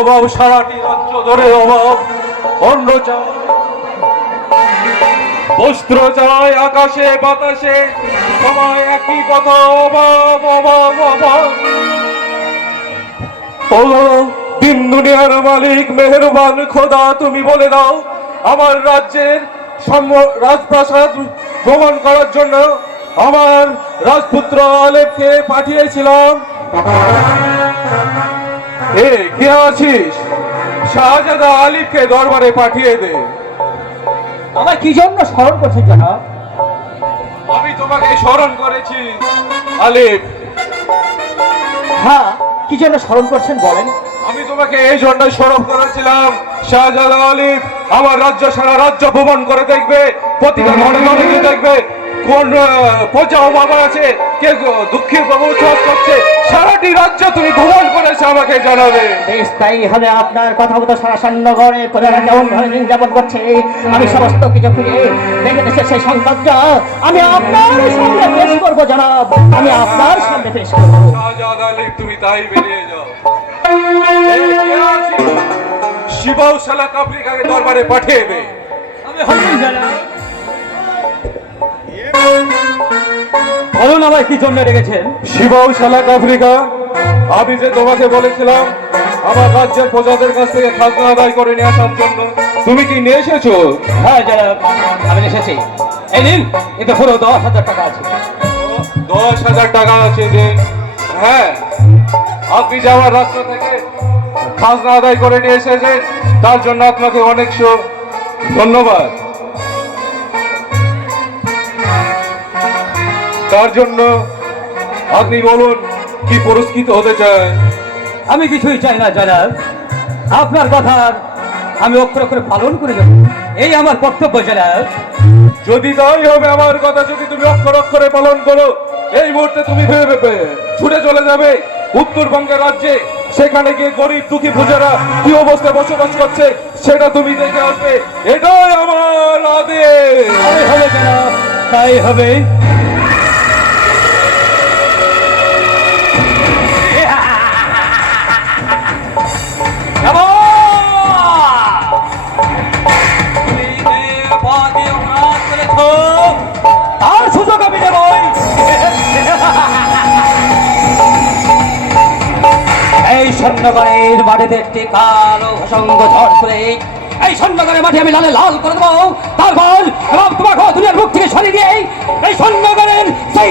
অভাব সারাটি রাজ্য ধরে অভাব, অন্ন চাই, বস্ত্র চাই, আকাশে বাতাসে সময় একই কথা, অভাব অভাব অভাব। ও দিন দুনিয়ার মালিক মেহেরবান খোদা, তুমি বলে দাও আমার রাজ্যের রাজপ্রাসাদ ভ্রমণ করার জন্য আমার রাজপুত্র আলেপকে পাঠিয়েছিলাম। এ কে আছিস? শাহজাদা আলিফকে দরবারে পাঠিয়ে দে। আমায় কি জন্য স্মরণ করছেন জনাব? আমি তোমাকে স্মরণ করেছি আলিফ। হ্যাঁ, কি জন্য স্মরণ করছেন বলেন। আমি তোমাকে এই জন্য স্মরণ করেছিলাম, শাহজাদা আলিফ আমার রাজ্য সারা রাজ্য ভ্রমণ করে দেখবে, প্রতিটা ঘরে ঘরে গিয়ে দেখবে কোন প্রজা বাবা আছে, কে দুঃখী প্রভু করছে, সারাটি রাজ্য তুমি ভ্রমণ করেছে আমাকে জানাবে। বেশ, তাই হলে আপনার কথা মতো সারা সৈন্যগণে প্রজারা যেমন ভাবে দিন যাপন করছে, আমি সমস্ত কিছু ফিরে দেখে এসে সেই সংবাদটা আমি আপনার সামনে পেশ করবো জনাব, আমি আপনার সামনে পেশ করবো। শাহজাদা আলিফ তুমি তাই বেরিয়ে যাও। শিবাউ সালাক আফ্রিকাকে দরবারে পাঠিয়ে দে। আমি হলেই জনাব। বলুন আমায় কি জন্য রেখেছেন? শিবাউ সালাক আফ্রিকা, আমি যে তোমাকে বলেছিলাম আমার রাজ্যের প্রজাদের কাছ থেকে খাজনা আদায় করে নিয়ে আসার জন্য, তুমি কি নিয়ে এসেছো? হ্যাঁ জনাব, আমি এসেছি। এই নিন, এতে পুরো 10,000 টাকা আছে। 10,000 টাকা আছে যে? হ্যাঁ, আপনি যে আমার রাজ্য থেকে খাজনা আদায় করে নিয়ে এসেছেন তার জন্য আপনাকে অনেক ধন্যবাদ। তার জন্য আপনি বলুন কি পুরস্কৃত হতে চান? আমি কিছুই চাই না জনাব, আপনার কথা আমি অক্ষরে অক্ষরে পালন করে যাব, এই আমার কর্তব্য জনাব। যদি তাই হবে, আমার কথা যদি তুমি অক্ষর অক্ষরে পালন করো, এই মুহূর্তে তুমি ছুটে চলে যাবে উত্তরবঙ্গের রাজ্যে, সেখানে গিয়ে গরিব দুঃখী প্রজারা কি অবস্থায় বসবাস করছে সেটা তুমি দেখে আসবে, এটাই আমার আদেশ। তাই হবে জনাব, তাই হবে। তার সুযোগ আমি নেবই। এই সৈন্যগণের মাটিতে একটি কালো অসংখ্য ঝড় করে এই সৈন্যগণের মাঠে আমি লালে লাল করে দেবো, তারপর এবং তোমাকে দুনিয়ার মুখ থেকে সরিয়ে দিয়ে এই সৈন্যগণের সেই